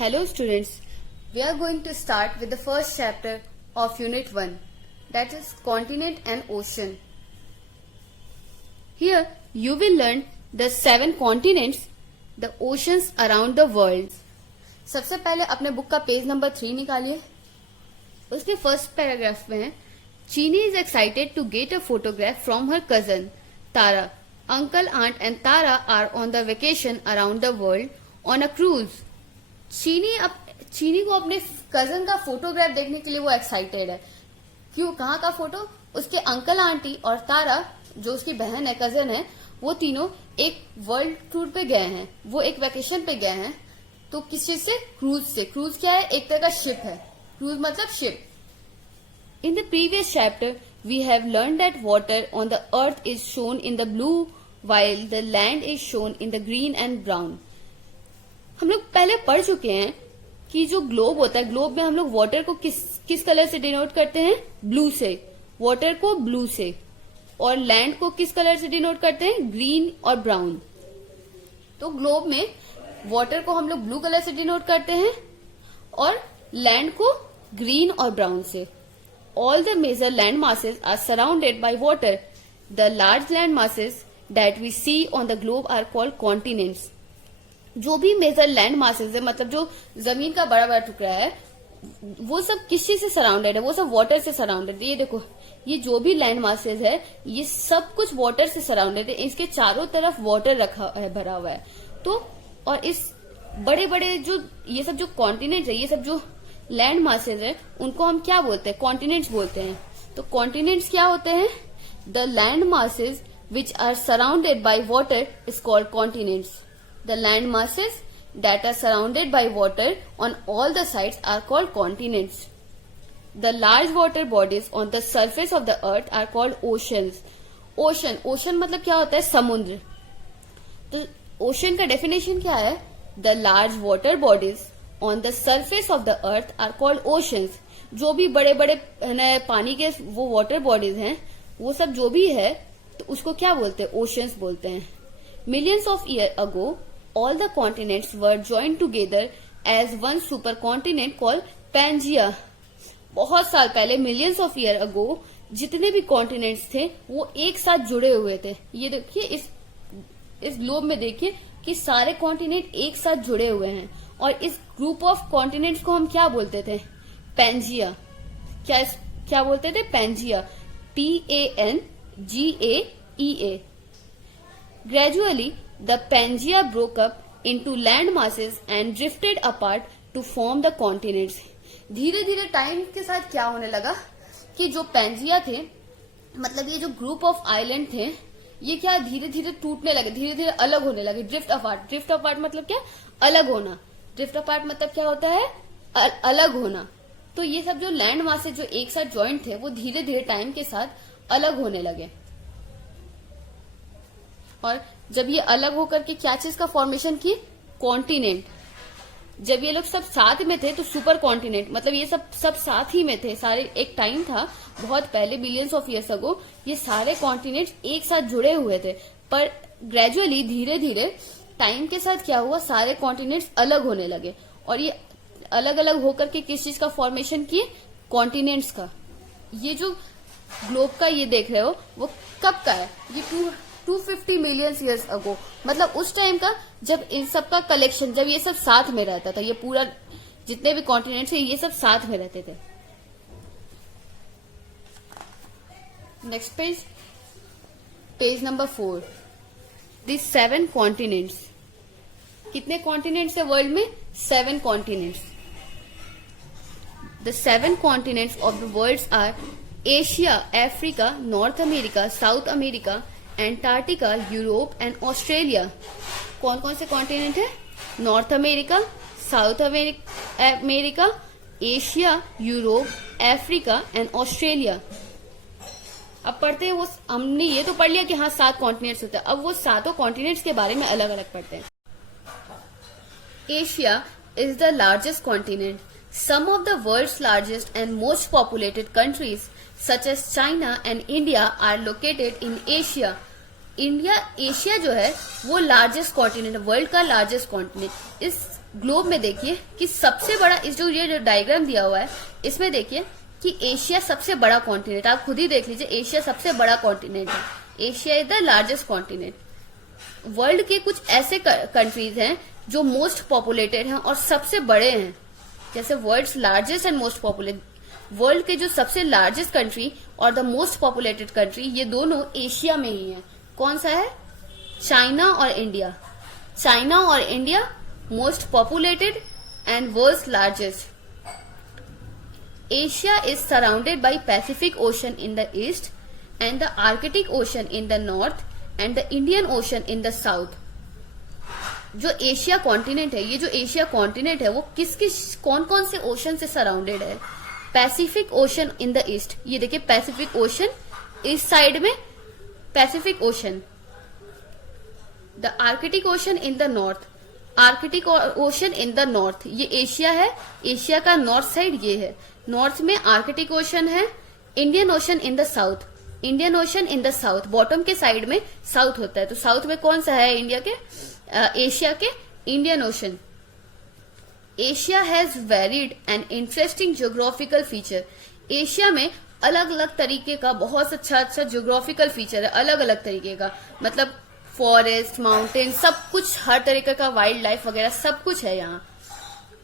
Hello students, we are going to start with the first chapter of Unit 1, that is Continent and Ocean. Here you will learn the 7 continents, the oceans around the world. सबसे पहले अपने book का page number 3 निकालिए. उसके first paragraph में है, चीनी is excited to get a photograph from her cousin Tara. Uncle, aunt and Tara are on the vacation around the world on a cruise. चीनी को अपने कजन का फोटोग्राफ देखने के लिए वो एक्साइटेड है. क्यों? कहाँ का फोटो? उसके अंकल आंटी और तारा जो उसकी बहन है, कजन है, वो तीनों एक वर्ल्ड टूर पे गए हैं. वो एक वेकेशन पे गए हैं. तो किस चीज से? क्रूज से. क्रूज क्या है? एक तरह का शिप है. क्रूज मतलब ship. In the previous chapter, we have learned that water on the earth is shown in the blue while the land is shown in the green and brown. हम लोग पहले पढ़ चुके हैं कि जो ग्लोब होता है, ग्लोब में हम लोग वाटर को किस कलर से डिनोट करते हैं? ब्लू से. वाटर को ब्लू से. और लैंड को किस कलर से डिनोट करते हैं? ग्रीन और ब्राउन. तो ग्लोब में वाटर को हम लोग ब्लू कलर से डिनोट करते हैं और लैंड को ग्रीन और ब्राउन से. All the major land masses are surrounded by water. The large land masses that we see on the globe are called continents. जो भी मेजर लैंड मासेस है, मतलब जो जमीन का बड़ा बड़ा टुकड़ा है, वो सब किस चीज से सराउंडेड है? वो सब वाटर से सराउंडेड है. ये देखो, ये जो भी लैंड मासेस है, ये सब कुछ वाटर से सराउंडेड है. इसके चारों तरफ वाटर रखा है, भरा हुआ है. तो और इस बड़े बड़े जो ये सब जो कॉन्टिनेंट है, ये सब जो लैंड मासेज है, उनको हम क्या बोलते हैं? कॉन्टिनेंट्स बोलते हैं. तो कॉन्टिनेंट्स क्या होते हैं? The land masses which are surrounded by water is called continents. द लैंड मासेज that are surrounded by water on all the sides are called continents. The large water bodies on the surface of the earth are called oceans. Ocean मतलब क्या होता है? समुद्र. तो ocean का definition क्या है? The large water bodies on the surface of the earth are called oceans. जो भी बड़े बड़े पानी के वो वाटर बॉडीज हैं, वो सब जो भी है, तो उसको क्या बोलते हैं? ओशंस बोलते हैं. Millions of years ago, all the continents were joined together as one supercontinent called Pangaea. बहुत साल पहले, millions of years ago, जितने भी कॉन्टिनेंट्स थे वो एक साथ जुड़े हुए थे. ये देखिए, इस ग्लोब में देखिए कि सारे कॉन्टिनेंट एक साथ जुड़े हुए हैं. और इस ग्रुप ऑफ कॉन्टिनेंट्स को हम क्या बोलते थे? पैंजिया. क्या बोलते थे? Pangaea. PANGAEA. Gradually, the Pangaea broke up into land masses and drifted apart to form the continents. धीरे धीरे टाइम के साथ क्या होने लगा कि जो पैंजिया थे, मतलब ये जो ग्रुप ऑफ आइलैंड थे, ये क्या धीरे धीरे टूटने लगे, धीरे धीरे अलग होने लगे. Drift apart. ड्रिफ्ट अपार्ट मतलब क्या? अलग होना. ड्रिफ्ट अपार्ट मतलब क्या होता है? अलग होना. तो ये सब जो लैंड मासेस जो एक साथ ज्वाइंट थे, वो धीरे धीरे टाइम के साथ अलग होने लगे. और जब ये अलग होकर के क्या चीज का फॉर्मेशन की? कॉन्टिनेंट. जब ये लोग सब साथ में थे तो सुपर कॉन्टिनेंट, मतलब ये सब साथ ही में थे. सारे एक टाइम था बहुत पहले, बिलियंस ऑफ ईयर्स अगो, ये सारे कॉन्टिनेंट्स एक साथ जुड़े हुए थे. पर ग्रेजुअली, धीरे धीरे टाइम के साथ क्या हुआ? सारे कॉन्टिनेंट्स अलग होने लगे. और ये अलग अलग होकर के किस चीज का फॉर्मेशन किए? कॉन्टिनेंट्स का. ये जो ग्लोब का ये देख रहे हो, वो कब का है? ये 250 मिलियन ईयर्स अगो, मतलब उस टाइम का जब इन सब का कलेक्शन, जब ये सब साथ में रहता था. ये पूरा जितने भी कॉन्टिनेंट्स है, ये सब साथ में रहते थे. Next page number 4. These 7 continents. कितने कॉन्टिनेंट्स है वर्ल्ड में? 7 continents. The 7 continents of the world are Asia, Africa, North America, South America, Antarctica, Europe and Australia. कौन कौन से कॉन्टिनेंट है? North America, South America, Asia, Europe, Africa and Australia. अब पढ़ते हैं वो, हमने ये तो पढ़ लिया कि हाँ 7 कॉन्टिनेंट्स होते हैं. अब वो सातों कॉन्टिनेंट्स के बारे में अलग अलग पढ़ते हैं. Asia is the largest continent. Some of the world's largest and most populated countries such as China and India are located in Asia. Asia जो है वो लार्जेस्ट कॉन्टिनेंट, वर्ल्ड का लार्जेस्ट कॉन्टिनेंट. इस ग्लोब में देखिए कि सबसे बड़ा, इस जो ये डायग्राम दिया हुआ है इसमें देखिए कि एशिया सबसे बड़ा कॉन्टिनेंट, आप खुद ही देख लीजिए, एशिया सबसे बड़ा कॉन्टिनेंट है। Asia is the largest continent. World के कुछ ऐसे कंट्रीज हैं जो मोस्ट पॉपुलेटेड हैं और सबसे बड़े हैं, जैसे world's largest and most populated. World के जो सबसे लार्जेस्ट कंट्री और द मोस्ट पॉपुलेटेड कंट्री, ये दोनों एशिया में ही है। कौन सा है? चाइना और इंडिया। चाइना और India most populated and world's largest. Asia is surrounded by Pacific Ocean in the east and the Arctic Ocean in the north and the Indian Ocean in the south. जो Asia continent है, ये जो Asia continent है वो किस किस कौन कौन से ओशन से सराउंडेड है? Pacific ocean in the east, ये देखिए पैसिफिक ओशन, इस साइड में Pacific ocean. The Arctic ocean in the north, Arctic ocean in the north, ये एशिया है, एशिया का नॉर्थ साइड ये है, नॉर्थ में आर्कटिक ओशन है। Indian ocean in the south, Indian ocean in the south, bottom के side में south होता है, तो साउथ में कौन सा है इंडिया के, एशिया के? Indian ocean. Asia has varied and interesting geographical feature, Asia में अलग अलग तरीके का बहुत अच्छा जियोग्राफिकल फीचर है, अलग अलग तरीके का, मतलब फॉरेस्ट, माउंटेन, सब कुछ, हर तरीके का वाइल्ड लाइफ वगैरह सब कुछ है यहाँ।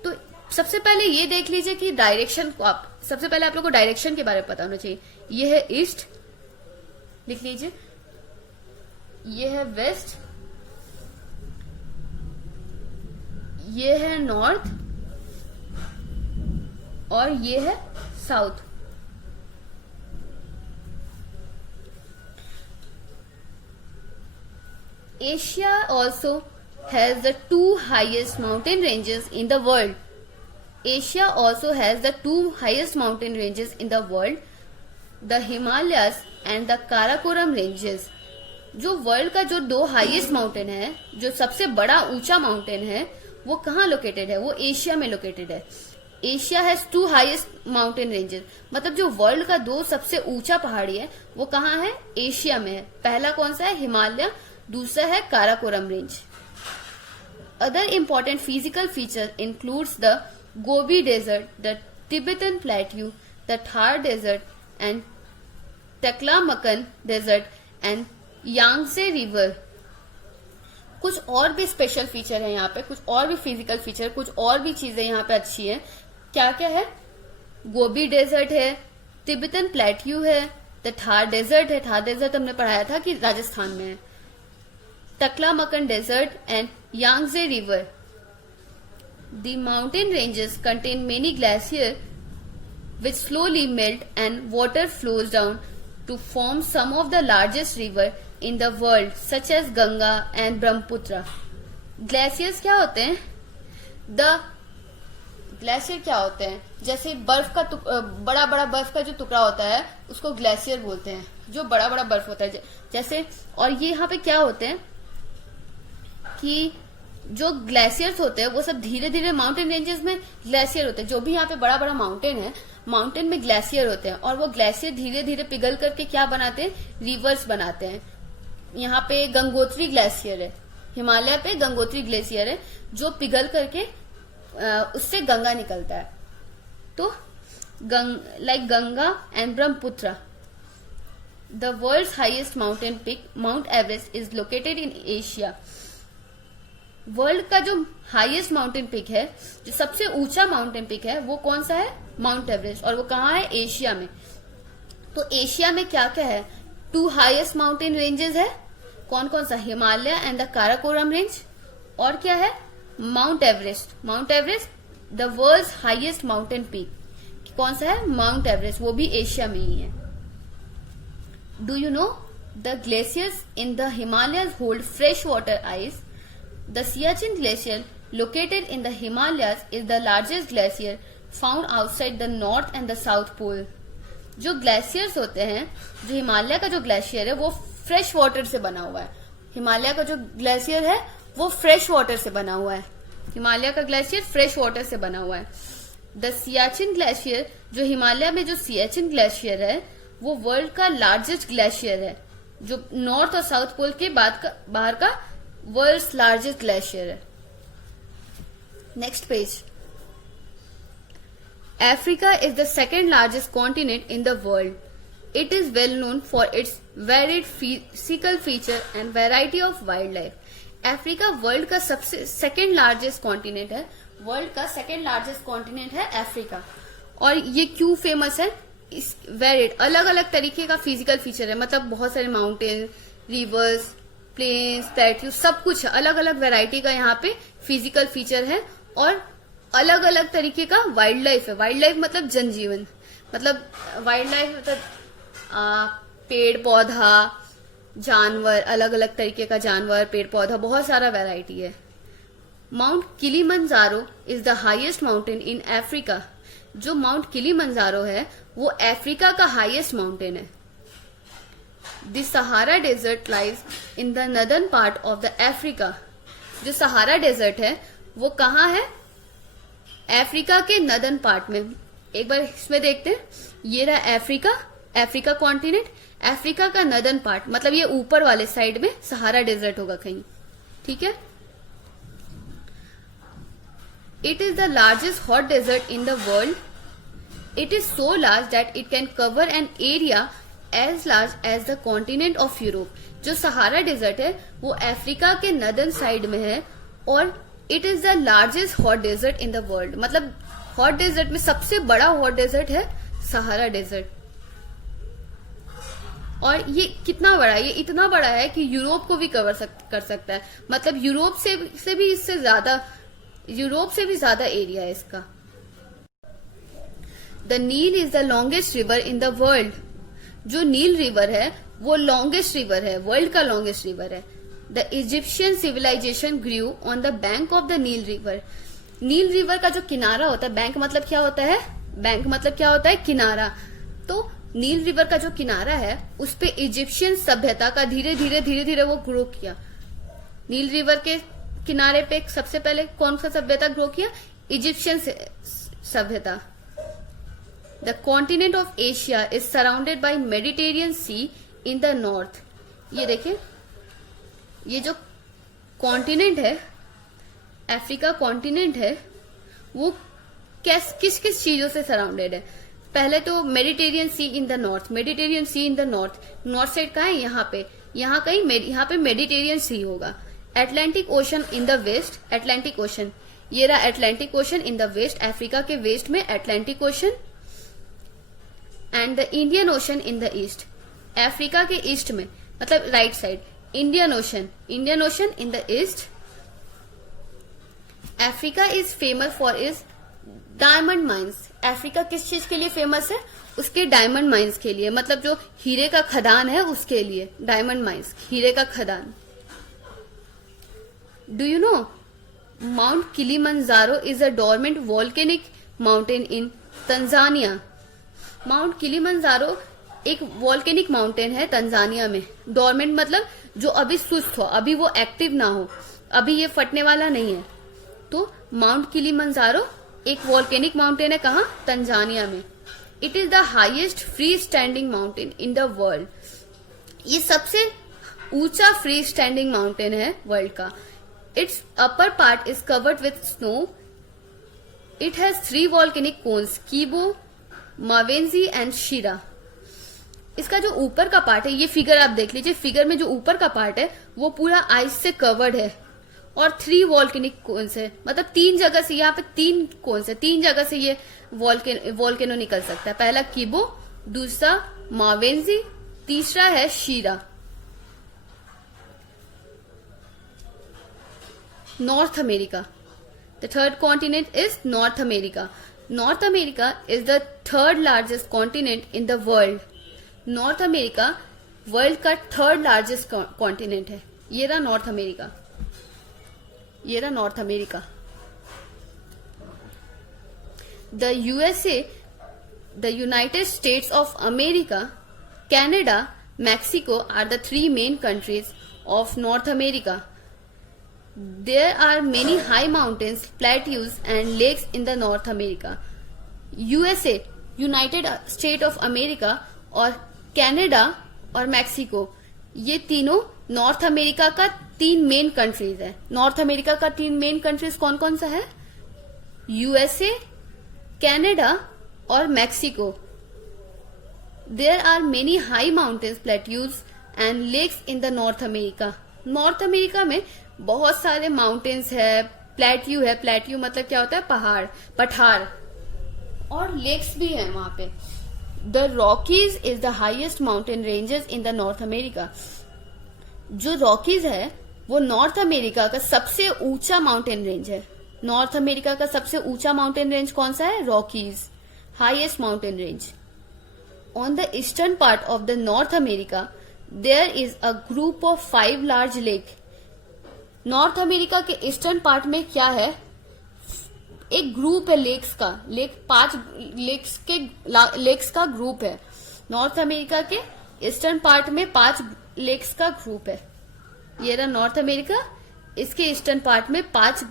तो सबसे पहले ये देख लीजिए कि डायरेक्शन को, आप सबसे पहले आप लोग को डायरेक्शन के बारे में पता होना चाहिए। ये है ईस्ट, लिख लीजिए, ये है वेस्ट, ये है नॉर्थ और ये है south. Asia also has the two highest mountain ranges in the world. Asia also has the two highest mountain ranges in the world, the Himalayas and the Karakoram ranges. जो world का जो दो highest mountain है, जो सबसे बड़ा ऊंचा mountain है, वो कहाँ लोकेटेड है? वो एशिया में लोकेटेड है। Asia has two highest mountain ranges, मतलब जो वर्ल्ड का दो सबसे ऊंचा पहाड़ी है वो कहाँ है? एशिया में है। पहला कौन सा है? हिमालय, दूसरा है Karakoram range. Other important physical feature includes the Gobi desert, the Tibetan plateau, the Thar desert and Taklamakan desert and Yangtze river. कुछ और भी स्पेशल फीचर है यहाँ पे, कुछ और भी फिजिकल फीचर, कुछ और भी चीजें यहाँ पे अच्छी है। क्या क्या है? गोबी डेजर्ट है, तिब्बतन प्लेट्यू है, द थार डेजर्ट है, थार डेजर्ट हमने पढ़ाया था कि राजस्थान में है, Taklamakan desert and Yangtze river. The mountain ranges contain many glaciers which slowly melt and water flows down to form some of the largest rivers in the world such as Ganga and Brahmaputra. Glaciers क्या होते हैं? Glacier क्या होते हैं? जैसे बर्फ का बड़ा बड़ा बर्फ का जो टुकड़ा होता है उसको ग्लेशियर बोलते हैं, जो बड़ा बड़ा बर्फ होता है जैसे। और ये यहाँ पे क्या होते हैं कि जो ग्लेशियर्स होते हैं वो सब धीरे धीरे माउंटेन रेंजेस में ग्लेशियर होते हैं। जो भी यहाँ पे बड़ा बड़ा माउंटेन है, माउंटेन में ग्लेशियर होते हैं और वो ग्लेशियर धीरे धीरे पिघल करके क्या बनाते हैं? रिवर्स बनाते हैं। यहाँ पे गंगोत्री ग्लेशियर है, हिमालय पे गंगोत्री ग्लेशियर है जो पिघल करके उससे गंगा निकलता है। तो like Ganga and Brahmaputra. The world's highest mountain peak Mount Everest is located in Asia. World का जो हाईएस्ट माउंटेन पिक है, जो सबसे ऊंचा माउंटेन पिक है, वो कौन सा है? Mount Everest. और वो कहाँ है? एशिया में। तो एशिया में क्या क्या है? टू हाईएस्ट माउंटेन रेंजेस है, कौन कौन सा? Himalaya and the Karakoram range. और क्या है? Mount Everest. Mount Everest the world's highest mountain peak. कौन सा है? माउंट एवरेस्ट, वो भी एशिया में ही है। Do you know the glaciers in the Himalayas hold fresh water ice? The Siachen Glacier, located in the Himalayas, is the largest glacier found outside the North and the South Pole. जो glaciers होते हैं, जो हिमालय का जो glacier है वो fresh water से बना हुआ है। हिमालय का जो ग्लेशियर है वो फ्रेश वाटर से बना हुआ है। हिमालय का ग्लेशियर फ्रेश वाटर से बना हुआ है। द सियाचिन ग्लेशियर, जो हिमालय में जो सियाचिन ग्लेशियर है वो वर्ल्ड का लार्जेस्ट ग्लेशियर है, जो नॉर्थ और साउथ पोल के बाद का बाहर का वर्ल्ड्स लार्जेस्ट ग्लेशियर है। Next page. Africa is the second largest continent in the world. It is well known for its varied physical feature and variety of wildlife. Africa world का सबसे second largest continent है, world का second largest continent है Africa. और ये क्यों famous है? इस वेरिड अलग अलग तरीके का फिजिकल फीचर है, मतलब बहुत सारे माउंटेन, रिवर्स, प्लेन्स, प्लेट्यू, सब कुछ अलग अलग वेराइटी का यहाँ पे फिजिकल फीचर है। और अलग अलग तरीके का वाइल्ड लाइफ है। वाइल्ड लाइफ मतलब जनजीवन, मतलब वाइल्ड लाइफ मतलब पेड़ पौधा, जानवर, अलग अलग तरीके का जानवर, पेड़ पौधा, बहुत सारा वैरायटी है। Mount Kilimanjaro is the highest mountain in Africa. जो माउंट किलिमंजारो है वो अफ्रीका का हाईएस्ट माउंटेन है। The Sahara desert lies in the northern part of the Africa. जो सहारा डेजर्ट है वो कहाँ है? अफ्रीका के नदर्न पार्ट में। एक बार इसमें देखते हैं, ये रहा अफ्रीका, अफ्रीका कॉन्टिनेंट, अफ्रीका का नदर्न पार्ट, मतलब ये ऊपर वाले साइड में सहारा डेजर्ट होगा कहीं, ठीक है। It is the largest hot desert in the world. It is so large that it can cover an area as large as the continent of Europe. जो सहारा डेजर्ट है वो Africa के northern side में है और it is the largest hot desert in the world, मतलब hot desert में सबसे बड़ा हॉट डेजर्ट है सहारा डेजर्ट। और ये कितना बड़ा है? ये इतना बड़ा है कि यूरोप को भी कर सकता है, मतलब यूरोप से भी इससे ज्यादा, यूरोप से भी ज्यादा एरिया है इसका। The Nile is the longest river in the world. जो नील रिवर है वो लॉन्गेस्ट रिवर है, वर्ल्ड का लॉन्गेस्ट रिवर है। The Egyptian civilization grew on the bank of the Nile river. Nile river का जो किनारा होता है, बैंक मतलब क्या होता है? बैंक मतलब क्या होता है? किनारा। तो नील रिवर का जो किनारा है उस पे इजिप्शियन सभ्यता का धीरे धीरे वो ग्रो किया। नील रिवर के किनारे पे सबसे पहले कौन सा सभ्यता ग्रो किया? इजिप्शियन सभ्यता। The continent of Asia is surrounded by Mediterranean sea in the north. ये देखिए, ये जो कॉन्टिनेंट है, अफ्रीका कॉन्टिनेंट है, वो किस किस चीजों से सराउंडेड है? पहले तो Mediterranean sea in the north, Mediterranean sea in the north, north side कहाँ है? यहाँ पे, यहाँ कहीं यहाँ पे मेडिटेरियन सी होगा। Atlantic ocean in the west, Atlantic ocean, ये रहा Atlantic ocean in the west, Africa के वेस्ट में Atlantic ocean. And the Indian ocean in the east, Africa के ईस्ट में, मतलब right side, Indian ocean, Indian ocean in the east. Africa is famous for is diamond mines. Africa किस चीज के लिए famous है? उसके डायमंड माइंस के लिए, मतलब जो हीरे का खदान है उसके लिए, डायमंड माइंस, हीरे का खदान। Do you know Mount Kilimanjaro is a dormant volcanic mountain in Tanzania. Mount Kilimanjaro एक वॉल्केनिक माउंटेन है तंजानिया में। डोरमेंट मतलब जो अभी सुस्त हो, अभी वो एक्टिव ना हो, अभी ये फटने वाला नहीं है। तो माउंट किलिमंजारो एक वॉल्केनिक माउंटेन है, कहाँ? तंजानिया में। It is the highest free standing mountain in the world. ये सबसे ऊंचा फ्री स्टैंडिंग माउंटेन है वर्ल्ड का। Its upper part is covered with snow. It has 3 volcanic cones, Kibo, Mawenzi and Shira. इसका जो ऊपर का पार्ट है, ये फिगर आप देख लीजिए, फिगर में जो ऊपर का पार्ट है वो पूरा आइस से कवर्ड है और 3 वॉल्केनिक कोन्स है, मतलब 3 जगह से, यहाँ पे 3 कोन्स है, 3 जगह से ये वॉल्केनो निकल सकता है। पहला कीबो, दूसरा मावेंजी, तीसरा है Shira. North America, the third continent is North America. North America is the third largest continent in the world. North America world का थर्ड लार्जेस्ट कॉन्टिनेंट है। ये रहा नॉर्थ अमेरिका, ये रहा North America. The USA, the United States of America, Canada, Mexico are the 3 main countries of North America. There are many high mountains, plateaus and lakes in the North America. USA, United States of America और Canada और Mexico, ये तीनों North America का 3 main countries है। North America का 3 main countries कौन कौन सा है? यूएसए, कनाडा और Mexico. There are many high mountains, plateaus and lakes in the North America. North America में बहुत सारे माउंटेन्स है, प्लेट्यू है, प्लेट्यू मतलब क्या होता है, पहाड़, पठार, और लेक्स भी है वहां पे। The Rockies is the highest mountain ranges in the North America. जो रॉकीज है वो नॉर्थ अमेरिका का सबसे ऊंचा माउंटेन रेंज है। नॉर्थ अमेरिका का सबसे ऊंचा माउंटेन रेंज कौन सा है, Rockies, highest mountain range. On the eastern part of the North America there is a group of 5 large lake. North America के ईस्टर्न पार्ट में क्या है, एक ग्रुप है लेक्स का, 5 लेक्स का ग्रुप है। नॉर्थ अमेरिका के ईस्टर्न पार्ट में 5 लेक्स का ग्रुप है। ये रहा नॉर्थ अमेरिका, इसके ईस्टर्न पार्ट में 5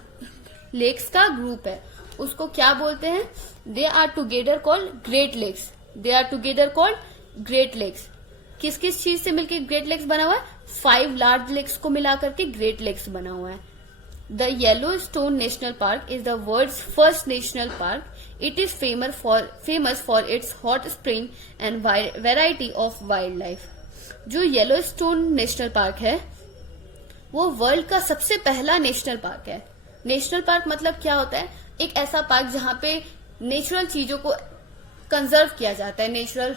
लेक्स का ग्रुप है। उसको क्या बोलते हैं, they are together called Great Lakes. They are together called Great Lakes. किस किस चीज से मिलकर ग्रेट लेक्स बना हुआ है, 5 लार्ज लेक्स को मिलाकर के ग्रेट लेक्स बना हुआ है। The Yellowstone National Park is the world's first national park. It is famous for its hot spring and variety of wildlife. जो येलोस्टोन नेशनल पार्क है वो वर्ल्ड का सबसे पहला नेशनल पार्क है। नेशनल पार्क मतलब क्या होता है, एक ऐसा पार्क जहां पे नेचुरल चीजों को कंजर्व किया जाता है। नेचुरल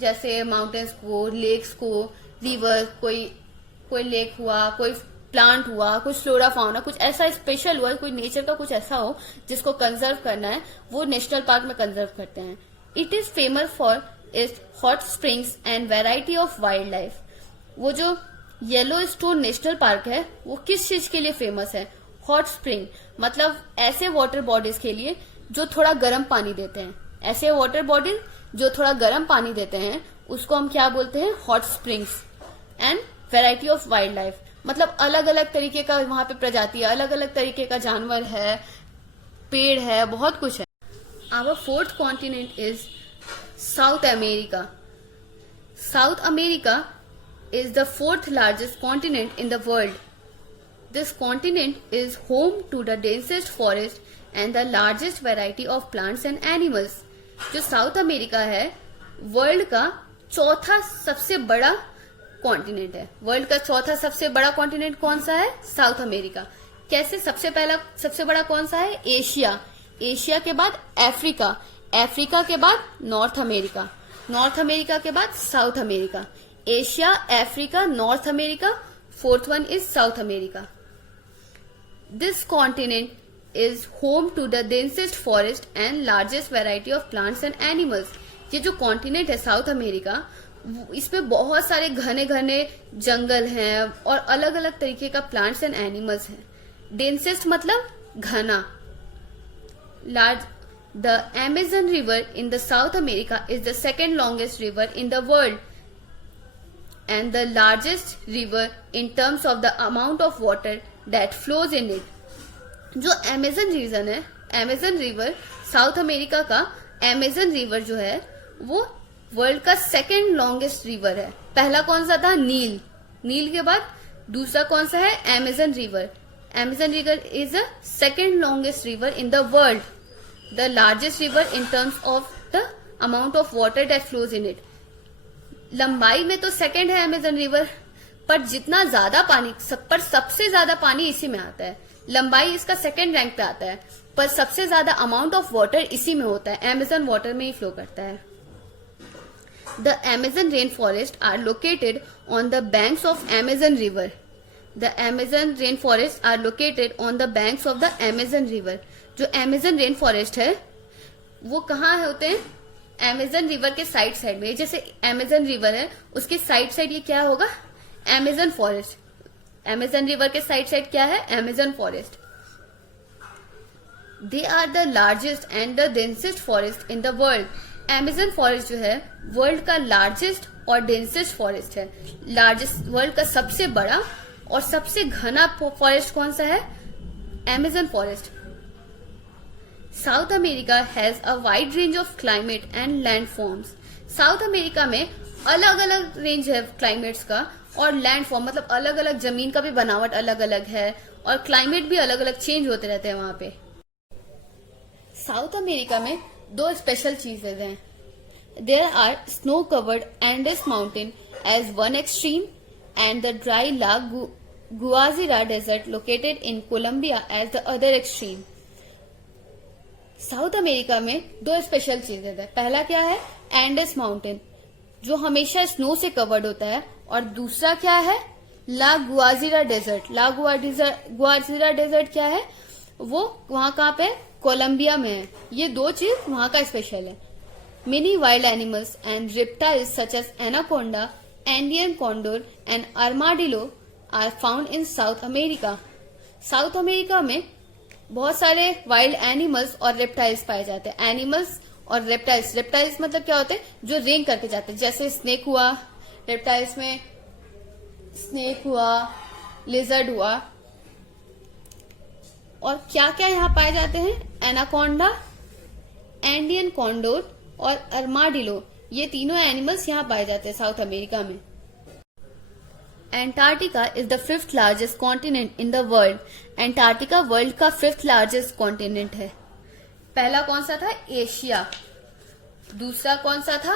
जैसे माउंटेन्स को, लेक्स को, रिवर, कोई लेक हुआ, कोई प्लांट हुआ, कुछ फ्लोरा फाउना, कुछ ऐसा स्पेशल हुआ, कोई नेचर का कुछ ऐसा हो जिसको कंजर्व करना है, वो नेशनल पार्क में कंजर्व करते हैं। It is famous for its hot springs and variety of wild life. वो जो येलोस्टोन नेशनल पार्क है वो किस चीज के लिए फेमस है, हॉट स्प्रिंग मतलब ऐसे वाटर बॉडीज के लिए जो थोड़ा गर्म पानी देते हैं। ऐसे वाटर बॉडीज जो थोड़ा गर्म पानी देते हैं उसको हम क्या बोलते हैं, hot springs. And variety of wild life मतलब अलग अलग तरीके का वहां पे प्रजाति है, अलग अलग तरीके का जानवर है, पेड़ है, बहुत कुछ है। Our 4th continent is South America. South America is the 4th largest continent in the world. This continent is home to the densest forest and the largest variety of plants and animals. जो south America है world का चौथा सबसे बड़ा continent है। World का चौथा सबसे बड़ा कॉन्टिनेंट कौन सा है, साउथ अमेरिका। कैसे, सबसे बड़ा कौन सा है, एशिया। एशिया के बाद अफ्रीका, अफ्रीका के बाद नॉर्थ अमेरिका, नॉर्थ अमेरिका के बाद south America. Asia, Africa, north America, 4th one is South America. This continent is home to the densest forest and largest variety of plants and animals. ये जो continent है south America, इसमें बहुत सारे घने घने जंगल हैं और अलग अलग तरीके का प्लांट्स एंड एनिमल्स हैं। डेंसेस्ट मतलब घना। Large the Amazon river in the South America is the second longest river in the world and the largest river in terms of the amount of water that flows in it. जो Amazon reason है, Amazon river, south America का Amazon river जो है वो world का 2nd longest river है। पहला कौन सा था, नील। नील के बाद दूसरा कौन सा है, Amazon river. Amazon river is the 2nd longest river in the world, the largest river in terms of the amount of water that flows in it. लंबाई में तो 2nd है अमेजन रिवर, पर जितना ज्यादा पानी, पर सबसे ज्यादा पानी इसी में आता है। लंबाई इसका 2nd रैंक पे आता है, पर सबसे ज्यादा अमाउंट ऑफ वाटर इसी में होता है, अमेजन वाटर में ही फ्लो करता है। The Amazon rain forest are located on the banks of Amazon river. The Amazon rain forest are located on the banks of the Amazon river. जो Amazon rain forest है वो कहाँ होते हैं, Amazon river के side में। जैसे Amazon river है उसके साइड ये क्या होगा, अमेजन फॉरेस्ट। अमेजन रिवर के साइड क्या है, Amazon forest. They are the largest and the densest forest in the world. Amazon forest जो है वर्ल्ड का लार्जेस्ट और डेंसेस्ट फॉरेस्ट है। लार्जेस्ट, वर्ल्ड का सबसे बड़ा और सबसे घना फॉरेस्ट कौन सा है, Amazon forest. South America has a wide range of climate and land forms. South America में अलग अलग रेंज है क्लाइमेट्स का और लैंड फॉर्म मतलब अलग अलग जमीन का भी बनावट अलग अलग है और क्लाइमेट भी अलग अलग चेंज होते रहते हैं वहां पे। साउथ अमेरिका में दो स्पेशल चीजें हैं. There are snow covered Andes mountain as one extreme and the dry La Guajira desert located in Colombia as the other extreme. South America में दो स्पेशल चीजें हैं. पहला क्या है? एंडेस माउंटेन जो हमेशा स्नो से कवर्ड होता है, और दूसरा क्या है? ला गुआजिरा डेजर्ट. ला गुआजिरा डेजर्ट क्या है? वो वहां कहाँ पे? कोलंबिया में है. ये दो चीज वहां का स्पेशल है. Many wild animals and reptiles such as anaconda, Andean condor and armadillo are found in South America. South America में बहुत सारे वाइल्ड एनिमल्स और रेप्टाइल्स पाए जाते हैं. एनिमल्स और रेप्टाइल्स. रेप्टाइल्स मतलब क्या होते हैं? जो रेंग करके जाते हैं, जैसे स्नेक हुआ, रेप्टाइल्स में स्नेक हुआ, लिजर्ड हुआ. और क्या क्या यहाँ पाए जाते हैं? एनाकोंडा, एंडियन कॉन्डोर और अर्माडिलो. ये तीनों एनिमल्स यहाँ पाए जाते हैं साउथ अमेरिका में. Antarctica is the 5th largest continent in the world. Antarctica world का 5th लार्जेस्ट कॉन्टिनेंट है. पहला कौन सा था? एशिया. दूसरा कौन सा था?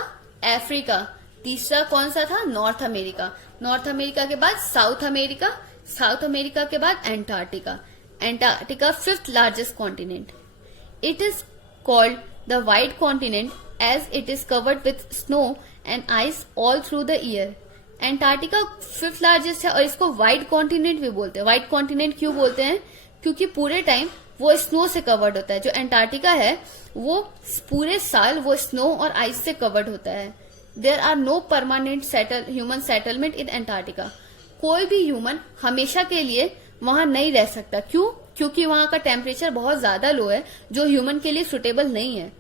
अफ्रीका. तीसरा कौन सा था? North America. नॉर्थ अमेरिका के बाद साउथ अमेरिका. साउथ अमेरिका के बाद Antarctica. Antarctica 5th largest continent. It is called the white continent as it is covered with snow and ice all through the year. Antarctica 5th largest है और इसको white continent भी बोलते हैं. White continent क्यों बोलते हैं? क्योंकि पूरे टाइम वो स्नो से कवर्ड होता है. जो एंटार्क्टिका है वो पूरे साल वो स्नो और आइस से कवर्ड होता है. There are no permanent human settlement in Antarctica. कोई भी ह्यूमन हमेशा के लिए वहां नहीं रह सकता. क्यों? क्योंकि वहां का टेम्परेचर बहुत ज्यादा लो है जो ह्यूमन के लिए सुटेबल नहीं है.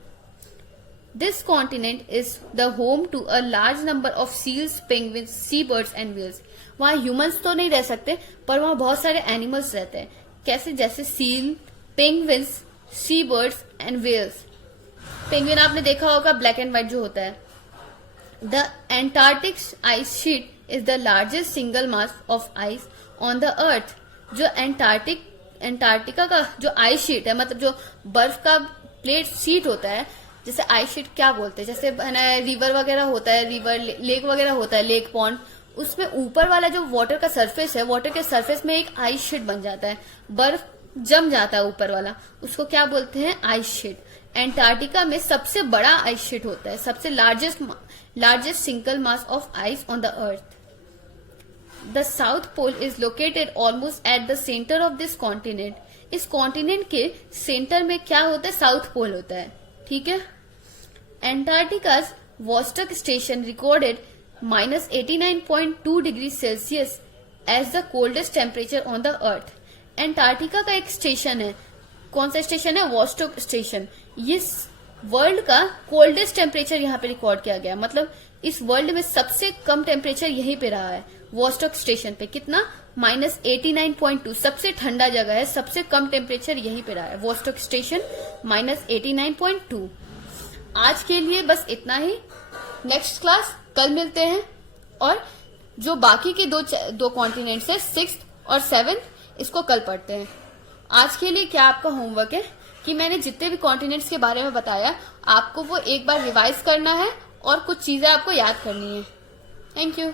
This continent is the home to a large number of seals, penguins, sea birds and whales. वहां ह्यूमंस तो नहीं रह सकते पर वहां बहुत सारे एनिमल्स रहते हैं. कैसे? जैसे seal, penguins, sea birds and whales. Penguin आपने देखा होगा, ब्लैक एंड व्हाइट जो होता है. The Antarctic ice sheet is the largest single mass of ice on the earth. जो एंटार्क्टिका का जो आइस शीट है, मतलब जो बर्फ का प्लेट शीट होता है, जैसे आइस शीट क्या बोलते हैं, जैसे है ना रिवर वगैरह होता है, रिवर लेक वगैरह होता है, लेक पॉन्ड, उसमें ऊपर वाला जो वाटर का सरफेस है, वाटर के सरफेस में एक आइस शीट बन जाता है, बर्फ जम जाता है ऊपर वाला, उसको क्या बोलते हैं? Ice sheet. एंटार्क्टिका में सबसे बड़ा आइस शीट होता है, सबसे largest single mass of ice on the earth. The south pole is located almost at the centre of this continent. इस कॉन्टिनेंट के सेंटर में क्या होता है? साउथ पोल होता है. ठीक है. Antarctica's Vostok station recorded -89.2 degree Celsius as the coldest temperature on the earth. Antarctica का एक स्टेशन है. कौन सा स्टेशन है? Vostok station. ये वर्ल्ड का कोल्डेस्ट टेम्परेचर यहाँ पे रिकॉर्ड किया गया. मतलब इस वर्ल्ड में सबसे कम टेम्परेचर यहीं पे रहा है, वॉस्टक स्टेशन पे. कितना? -89.2. सबसे ठंडा जगह है, सबसे कम टेम्परेचर यहीं पे रहा है, वॉस्टक स्टेशन -89.2. आज के लिए बस इतना ही. नेक्स्ट क्लास कल मिलते हैं. और जो बाकी के दो कॉन्टिनेंट्स है, 6th और 7th, इसको कल पढ़ते हैं. आज के लिए क्या आपका होमवर्क है कि मैंने जितने भी कॉन्टिनेंट्स के बारे में बताया आपको वो एक बार रिवाइज करना है और कुछ चीजें आपको याद करनी है. Thank you.